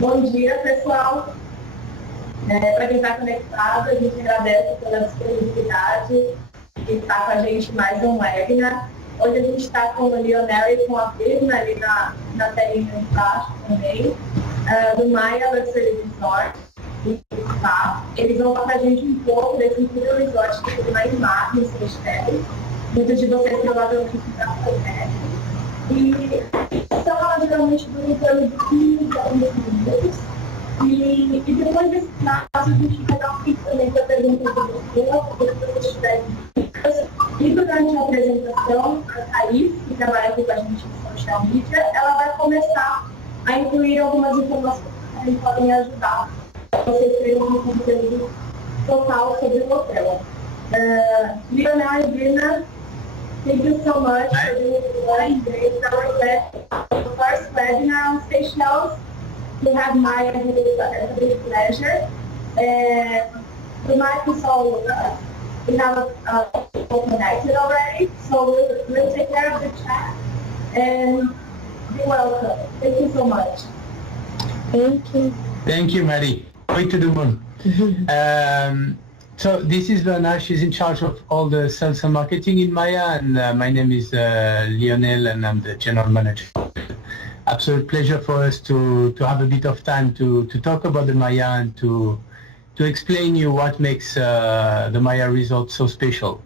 Bom dia, pessoal. Para quem está conectado, a gente agradece pela disponibilidade de estar com a gente mais um webinar. Hoje a gente está com o Lionel e com a Firma ali na telinha de baixo também, do MAIA Luxury Resort. Eles vão falar para a gente um pouco desse incrível resort que fica lá em Mar, no Seychelles. Muitos de vocês provavelmente já conhecem. E então ela geralmente dura em torno de 15 a 20 minutos. E depois desse prazo, a gente vai dar um tempo também para perguntas de vocês, se vocês tiverem dúvidas. E durante a apresentação, a Thaís, que trabalha aqui com a gente em social media, ela vai começar a incluir algumas informações que podem ajudar vocês terem um conteúdo total sobre o hotel. Lionel and Brina, thank you so much for doing our first webinar on Seychelles. We have MAIA here, it's a big pleasure. The mic is all we have people connected already, so we'll take care of the chat and be welcome. Thank you so much. Thank you. Thank you, Marie. Way to the moon. So this is Lana. She's in charge of all the sales and marketing in MAIA, and my name is Lionel, and I'm the general manager. Absolute pleasure for us to have a bit of time to talk about the MAIA and to explain you what makes the MAIA resort so special.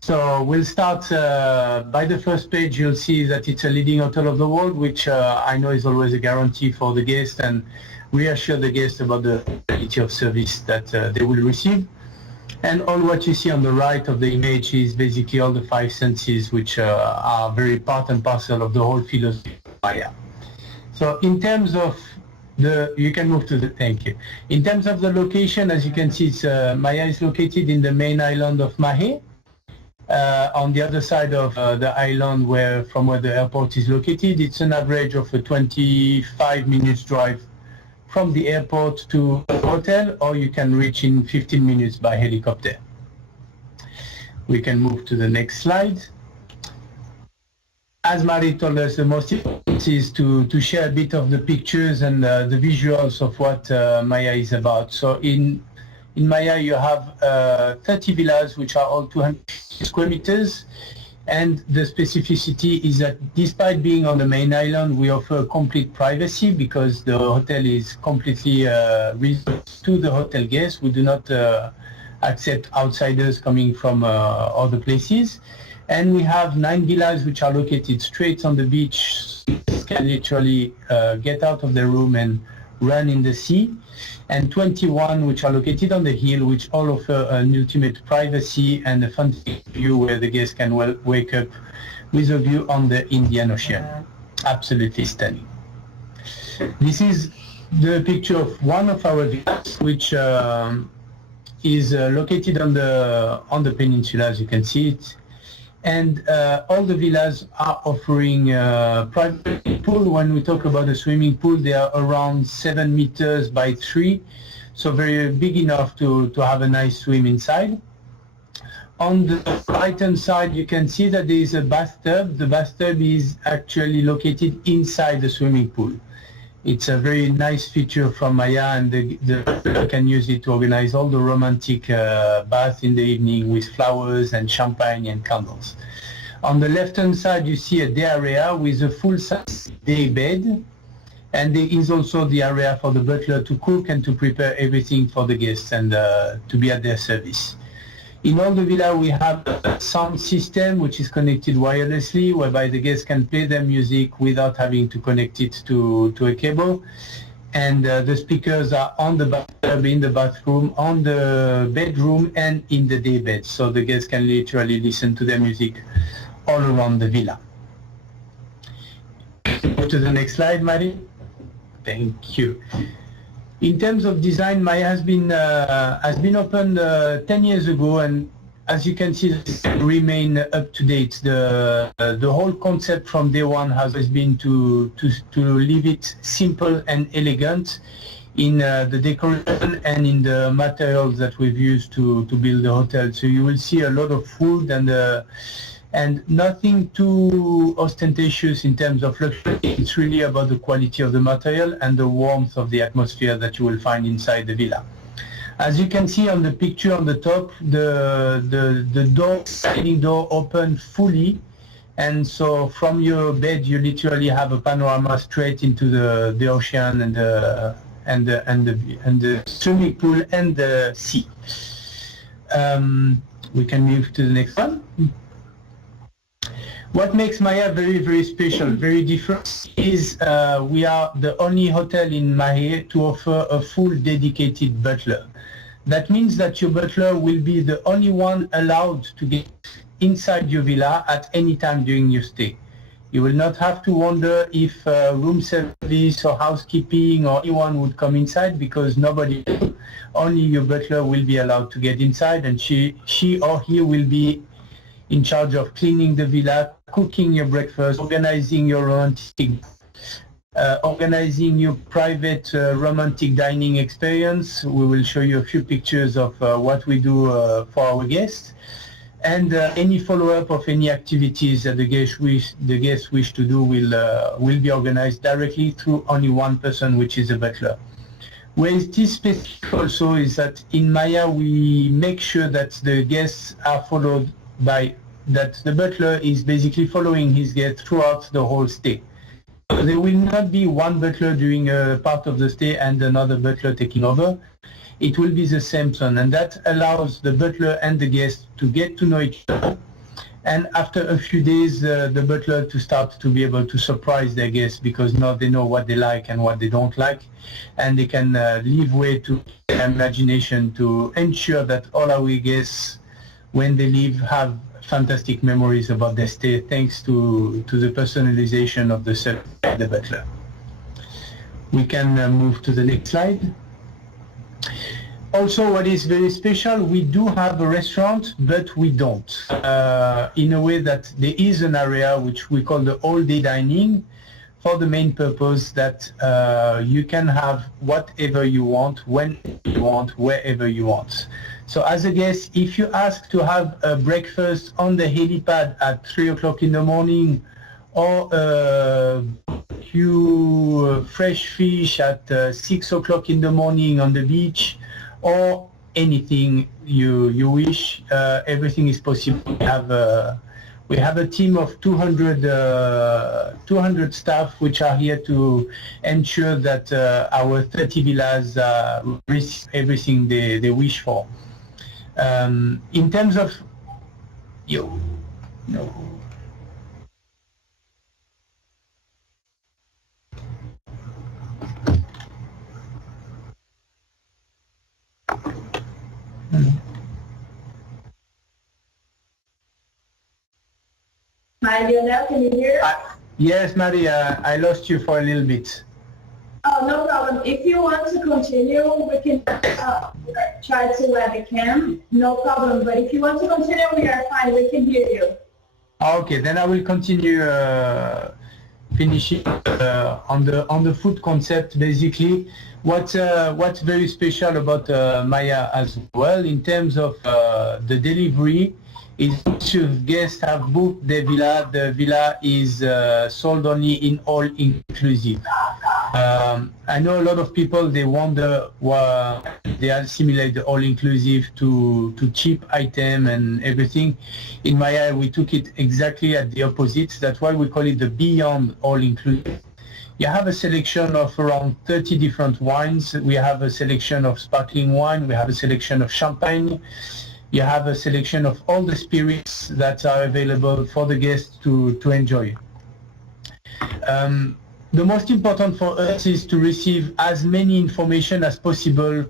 So we'll start by the first page. You'll see that it's a leading hotel of the world, which I know is always a guarantee for the guest, and reassure the guests about the quality of service that they will receive. And all what you see on the right of the image is basically all the five senses, which are very part and parcel of the whole philosophy of MAIA. So in terms of you can move to the, thank you. In terms of the location, as you can see, MAIA is located in the main island of MAIA, on the other side of the island from where the airport is located. It's an average of a 25 minutes drive from the airport to the hotel, or you can reach in 15 minutes by helicopter. We can move to the next slide. As Marie told us, the most important is to share a bit of the pictures and the visuals of what MAIA is about. So in MAIA you have 30 villas, which are all 200 square meters. And the specificity is that despite being on the main island, we offer complete privacy because the hotel is completely reserved to the hotel guests. We do not accept outsiders coming from other places. And we have 9 villas which are located straight on the beach. You can literally get out of the room and run in the sea. And 21 which are located on the hill, which all offer an ultimate privacy and a fantastic view where the guests can wake up with a view on the Indian Ocean. Absolutely stunning. This is the picture of one of our villas, which is located on the peninsula, as you can see it. And all the villas are offering private pool. When we talk about a swimming pool, they are around 7 meters by 3, so very big enough to have a nice swim inside. On the right-hand side, you can see that there is a bathtub. The bathtub is actually located inside the swimming pool. It's a very nice feature from MAIA, and the can use it to organize all the romantic baths in the evening with flowers and champagne and candles. On the left-hand side, you see a day area with a full-size day bed, and there is also the area for the butler to cook and to prepare everything for the guests and to be at their service. In all the villa, we have a sound system which is connected wirelessly, whereby the guests can play their music without having to connect it to a cable. And the speakers are on the bathtub, in the bathroom, on the bedroom, and in the day bed. So the guests can literally listen to their music all around the villa. Go to the next slide, Marie. Thank you. In terms of design, MAIA has been opened 10 years ago, and as you can see, remain up to date. The whole concept from day one has always been to leave it simple and elegant in the decoration and in the materials that we've used to build the hotel. So you will see a lot of wood and and nothing too ostentatious in terms of luxury. It's really about the quality of the material and the warmth of the atmosphere that you will find inside the villa. As you can see on the picture on the top, the sliding door open fully, and so from your bed you literally have a panorama straight into the ocean and the swimming pool and the sea. We can move to the next one. What makes MAIA very, very special, very different, is we are the only hotel in MAIA to offer a full dedicated butler. That means that your butler will be the only one allowed to get inside your villa at any time during your stay. You will not have to wonder if room service or housekeeping or anyone would come inside, because nobody will. Only your butler will be allowed to get inside, and she or he will be in charge of cleaning the villa, cooking your breakfast, organizing your private romantic dining experience. We will show you a few pictures of what we do for our guests, and any follow-up of any activities that the guests wish to do will be organized directly through only one person, which is a butler. Where it is specific also is that in MAIA we make sure that the guests are followed by, that the butler is basically following his guests throughout the whole stay. There will not be one butler during a part of the stay and another butler taking over. It will be the same person, and that allows the butler and the guest to get to know each other, and after a few days the butler to start to be able to surprise their guests, because now they know what they like and what they don't like, and they can leave way to their imagination to ensure that all our guests, when they leave, have fantastic memories about their stay, thanks to the personalization of the butler. We can move to the next slide. Also, what is very special, we do have a restaurant, but we don't. In a way that there is an area which we call the all-day dining, for the main purpose that you can have whatever you want, when you want, wherever you want. So as a guest, if you ask to have a breakfast on the helipad at 3 o'clock in the morning, or fresh fish at 6 o'clock in the morning on the beach, or anything you wish, everything is possible. We have a team of 200 staff which are here to ensure that our 30 villas receive everything they wish for. In terms of Hi, Lionel, can you hear? Yes, Maria, I lost you for a little bit. Oh, no problem. If you want to continue, we can try to webcam. No problem. But if you want to continue, we are fine. We can hear you. Okay, then I will continue finishing on the food concept. Basically, what's very special about MAIA as well in terms of the delivery is if guests have booked the villa is sold only in all-inclusive. I know a lot of people, they wonder why they assimilate the all-inclusive to cheap item and everything. In MAIA, we took it exactly at the opposite. That's why we call it the beyond all-inclusive. You have a selection of around 30 different wines. We have a selection of sparkling wine. We have a selection of champagne. You have a selection of all the spirits that are available for the guests to enjoy. The most important for us is to receive as many information as possible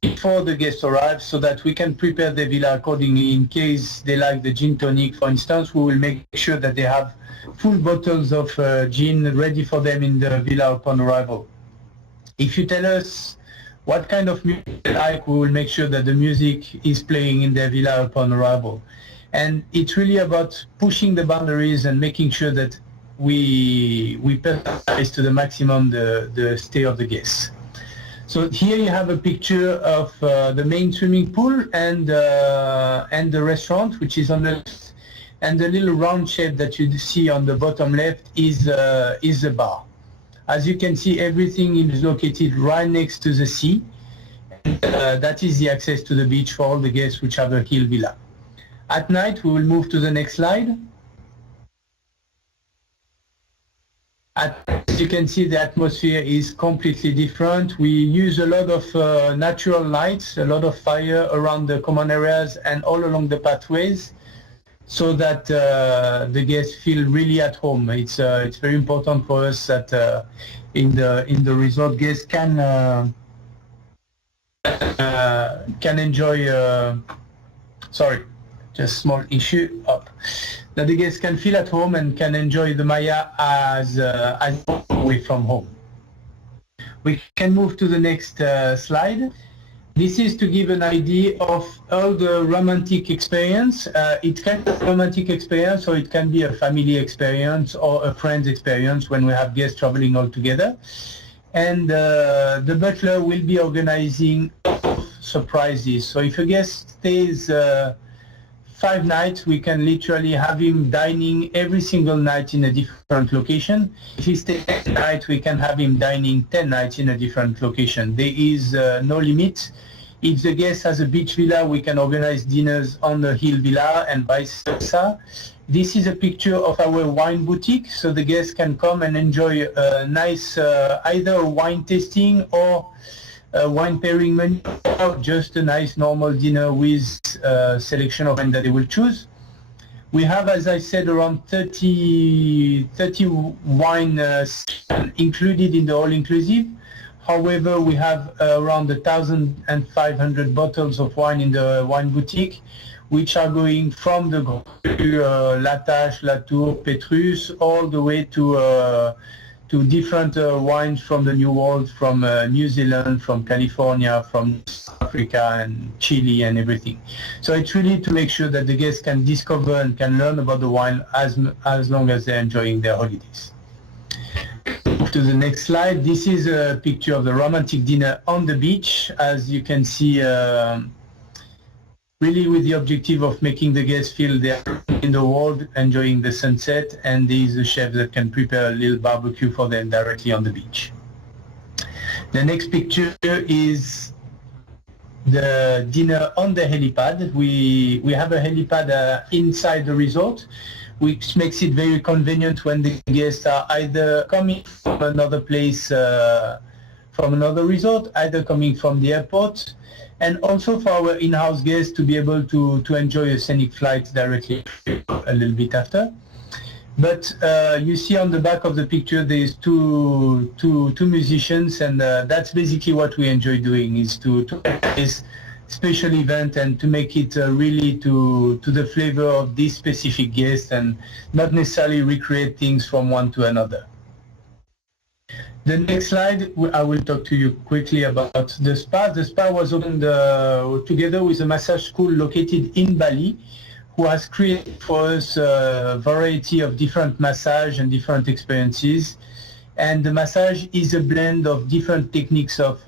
before the guests arrive, so that we can prepare the villa accordingly. In case they like the gin tonic, for instance, we will make sure that they have full bottles of gin ready for them in the villa upon arrival. If you tell us what kind of music they like, we will make sure that the music is playing in their villa upon arrival. And it's really about pushing the boundaries and making sure that we personalize to the maximum the stay of the guests. So here you have a picture of the main swimming pool and the restaurant, which is on the left. and the little round shape that you see on the bottom left is the bar. As you can see, everything is located right next to the sea. That is the access to the beach for all the guests which have a hill villa. At night, we will move to the next slide. As you can see, the atmosphere is completely different. We use a lot of natural lights, a lot of fire around the common areas and all along the pathways, so that the guests feel really at home. It's very important for us that in the resort, guests can enjoy. Sorry, just small issue up. That the guests can feel at home and can enjoy the MAIA as away from home. We can move to the next slide. This is to give an idea of all the romantic experience. It can be a romantic experience, or it can be a family experience or a friend's experience when we have guests traveling all together. And the butler will be organizing surprises. So if a guest stays 5 nights, we can literally have him dining every single night in a different location. If he stays 10 nights, we can have him dining 10 nights in a different location. There is no limit. If the guest has a beach villa, we can organize dinners on the hill villa and vice versa. This is a picture of our wine boutique, so the guests can come and enjoy a nice either wine tasting or a wine pairing menu, or just a nice normal dinner with a selection of wine that they will choose. We have, as I said, around 30 wine included in the all-inclusive. However, we have around 1,500 bottles of wine in the wine boutique, which are going from the La Tâche, La Tour, Petrus, all the way to different wines from the New World, from New Zealand, from California, from Africa and Chile and everything. So it's really to make sure that the guests can discover and can learn about the wine as long as they're enjoying their holidays. Move to the next slide. This is a picture of the romantic dinner on the beach. As you can see, really with the objective of making the guests feel they're in the world, enjoying the sunset, and there is a chef that can prepare a little barbecue for them directly on the beach. The next picture is the dinner on the helipad. We have a helipad inside the resort, which makes it very convenient when the guests are either coming from another place, from another resort, either coming from the airport, and also for our in-house guests to be able to enjoy a scenic flight directly a little bit after. But you see on the back of the picture there's two musicians, and that's basically what we enjoy doing, is to this special event and to make it really to the flavor of this specific guest, and not necessarily recreate things from one to another. The next slide, I will talk to you quickly about the spa. The spa was opened together with a massage school located in Bali, who has created for us a variety of different massage and different experiences. And the massage is a blend of different techniques of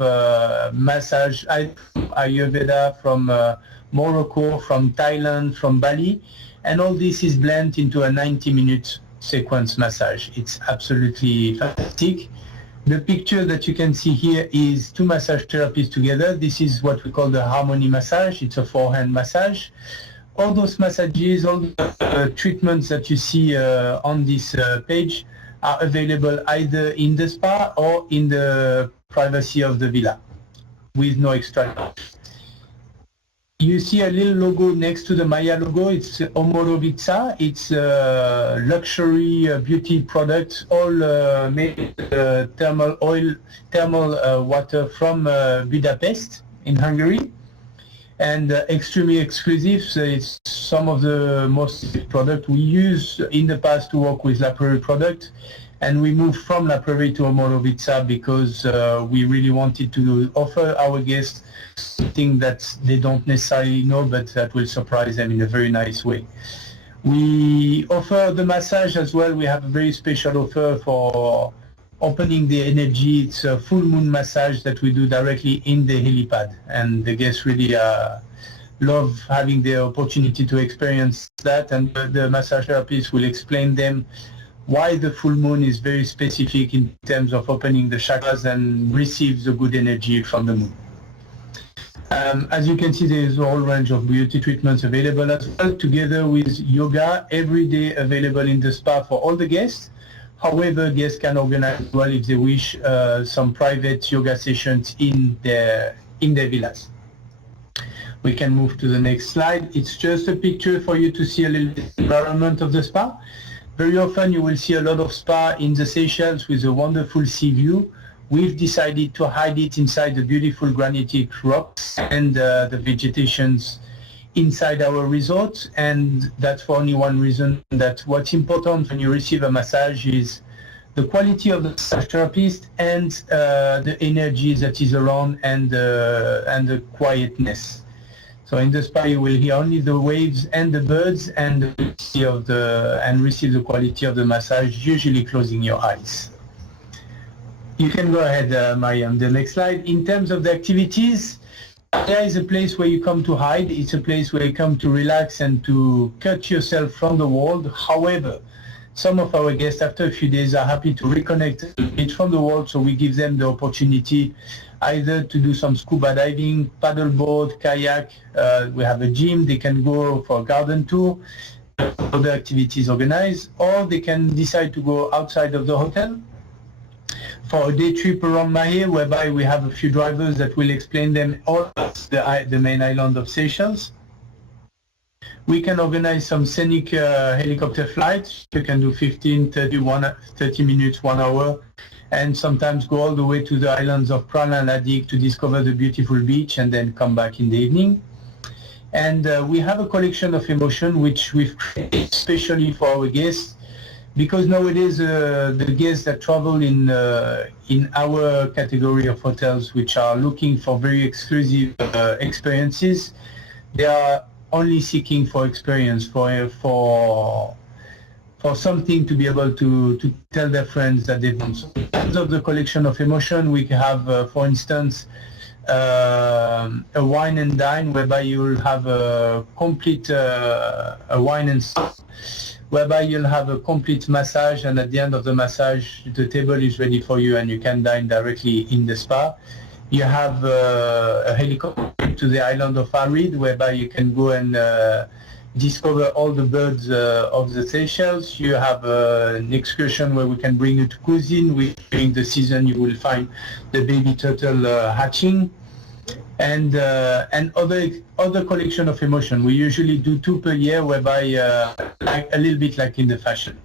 massage, Ayurveda from Morocco, from Thailand, from Bali. And all this is blended into a 90-minute sequence massage. It's absolutely fantastic. The picture that you can see here is 2 massage therapists together. This is what we call the harmony massage. It's a 4-hand massage. All those massages, all the treatments that you see on this page are available either in the spa or in the privacy of the villa with no extra. You see a little logo next to the MAIA logo. It's Omorovica. It's a luxury beauty product, all made thermal water from Budapest in Hungary, and extremely exclusive. So it's some of the most product we use in the past to work with La Prairie product, and we moved from La Prairie to Omorovica because we really wanted to offer our guests something that they don't necessarily know, but that will surprise them in a very nice way. We offer the massage as well. We have a very special offer for opening the energy. It's a full moon massage that we do directly in the helipad, and the guests really are love having the opportunity to experience that, and the massage therapist will explain them why the full moon is very specific in terms of opening the chakras and receives the good energy from the moon. As you can see, there is a whole range of beauty treatments available as well, together with yoga every day available in the spa for all the guests. However, guests can organize as well if they wish some private yoga sessions in their villas. We can move to the next slide. It's just a picture for you to see a little bit the environment of the spa. Very often you will see a lot of spa in the Seychelles with a wonderful sea view. We've decided to hide it inside the beautiful granitic rocks and the vegetations inside our resort, and that's for only one reason, that what's important when you receive a massage is the quality of the massage therapist and the energy that is around and the quietness. So in the spa you will hear only the waves and the birds and receive the quality of the massage, usually closing your eyes. You can go ahead, MAIA, on the next slide. In terms of the activities, there is a place where you come to hide. It's a place where you come to relax and to cut yourself from the world. However, some of our guests after a few days are happy to reconnect a bit from the world, so we give them the opportunity either to do some scuba diving, paddleboard, kayak. We have a gym. They can go for a garden tour, other activities organized, or they can decide to go outside of the hotel for a day trip around MAIA, whereby we have a few drivers that will explain them all the main island of Seychelles. We can organize some scenic helicopter flights. You can do 15, 30 minutes, 1 hour, and sometimes go all the way to the islands of Prana and Adik to discover the beautiful beach and then come back in the evening. And we have a collection of emotion which we've created especially for our guests, because nowadays the guests that travel in our category of hotels, which are looking for very exclusive experiences, they are only seeking for experience, for something to be able to tell their friends that they want. So in terms of the collection of emotion, we have, for instance, a wine and dine, whereby you will have a complete a wine and stuff, whereby you'll have a complete massage, and at the end of the massage the table is ready for you and you can dine directly in the spa. You have a helicopter to the island of Arid, whereby you can go and discover all the birds of the Seychelles. You have an excursion where we can bring you to cuisine. During the season you will find the baby turtle hatching, and other collection of emotion. We usually do 2 per year, whereby a little bit like in the fashion.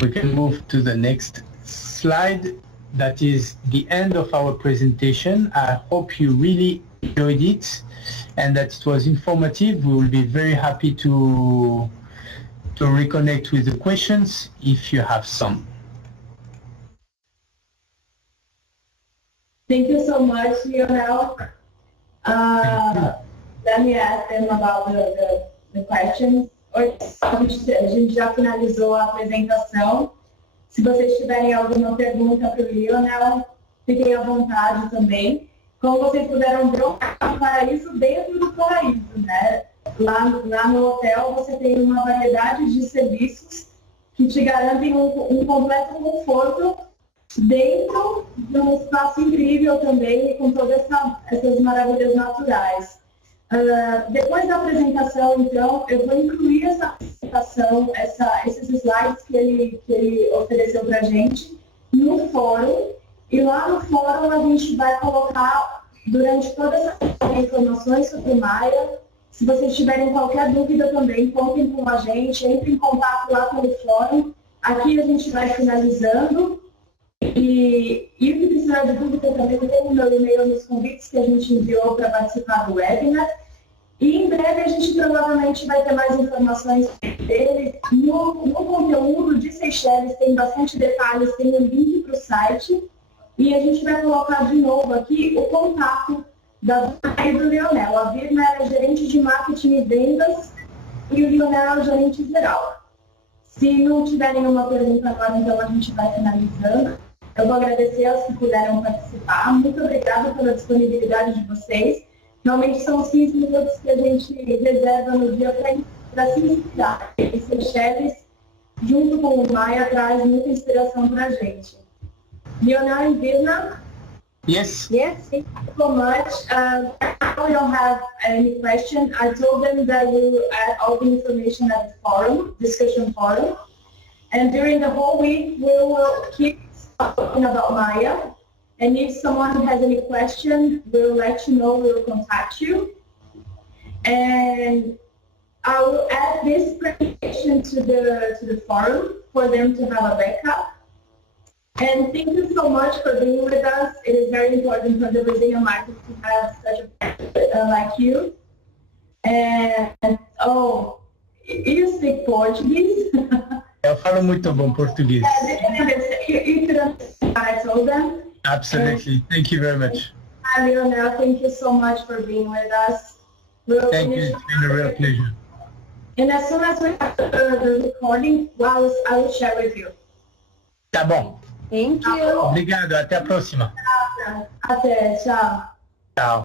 We can move to the next slide. That is the end of our presentation. I hope you really enjoyed it and that it was informative. We will be very happy to reconnect with the questions if you have some. Thank you so much, Lionel. Let me ask them about the questions. A gente já finalizou a apresentação. Se vocês tiverem alguma pergunta para o Lionel, fiquem à vontade também. Como vocês puderam ver, um paraíso dentro do paraíso, né? Lá no hotel você tem uma variedade de serviços que te garantem um completo conforto dentro de um espaço incrível também e com todas essas maravilhas naturais. Depois da apresentação, então, eu vou incluir essa apresentação, esses slides que ele ofereceu para a gente no fórum, e lá no fórum a gente vai colocar durante todas as informações sobre o MAIA. Se vocês tiverem qualquer dúvida também, contem com a gente, entrem em contato lá pelo fórum. Aqui a gente vai finalizando. E o que precisar de dúvida também, tem o meu e-mail nos convites que a gente enviou para participar do webinar. E em breve a gente provavelmente vai ter mais informações dele. No conteúdo de Seychelles tem bastante detalhes, tem um link para o site. E a gente vai colocar de novo aqui o contato da Virna e do Lionel. A Virna é gerente de marketing e vendas e o Lionel é o gerente geral. Se não tiver nenhuma pergunta agora, então a gente vai finalizando. Eu vou agradecer aos que puderam participar. Muito obrigada pela disponibilidade de vocês. Normalmente são 15 minutos que a gente reserva no dia para se inspirar. E Seychelles, junto com o MAIA, traz muita inspiração para a gente. Lionel and Virna? Yes. Yes. Thank you so much. We don't have any question. I told them that we will add all the information at the forum, discussion forum. And during the whole week, we will keep talking about MAIA. And if someone has any question, we'll let you know, we'll contact you. And I will add this presentation to the forum for them to have a backup. And thank you so much for being with us. It is very important for the Brazilian market to have such a person like you. And, oh, you speak Portuguese? Eu falo muito bom português. You could understand what I told them. Absolutely. Thank you very much. Hi, Lionel. Thank you so much for being with us. Thank you. It's been a real pleasure. And as soon as we have the recording, I will share with you. Tá bom. Thank you. Obrigado. Até a próxima. Até, tchau. Tchau.